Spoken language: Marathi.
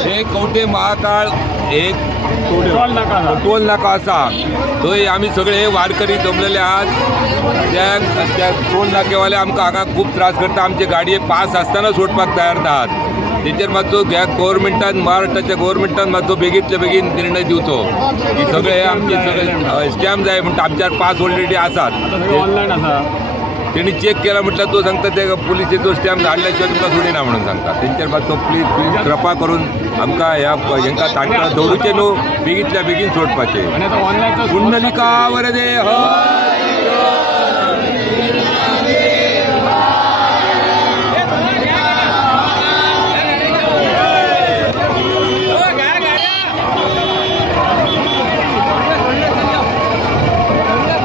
हे कवठे महाकाळ एक टोल नाका असा थंय आमी सगळे वारकरी जमलेले आहात। त्या टोल नाकेवाले आमकां हांगा खूब त्रास करता। आमचे गाडये पास आसतना सोडपाक तयार नात। तेचेर मातसो गव्हर्मेंटान महाराष्ट्राच्या गव्हर्मेंटान मातसो बेगींतल्या बेगीन निर्णय दिवचो की सगळे आमचे सगळे स्कॅम जाय म्हणटा। आमच्यार पास ऑलरेडी आसात, ऑनलायन आसा, तेणी चेक केला म्हटल्यार तो सांगता ते पुलिसेचो स्टॅम्प धाडल्याशिवाय तुमकां सोडिना म्हणून सांगता। तेंचेर मातसो प्लीज कृपा करून आमकां ह्या हांकां तांकां दवरूचे न्हू, बेगींतल्या बेगीन सोडपाचें। पुंडलिका वरदे हय।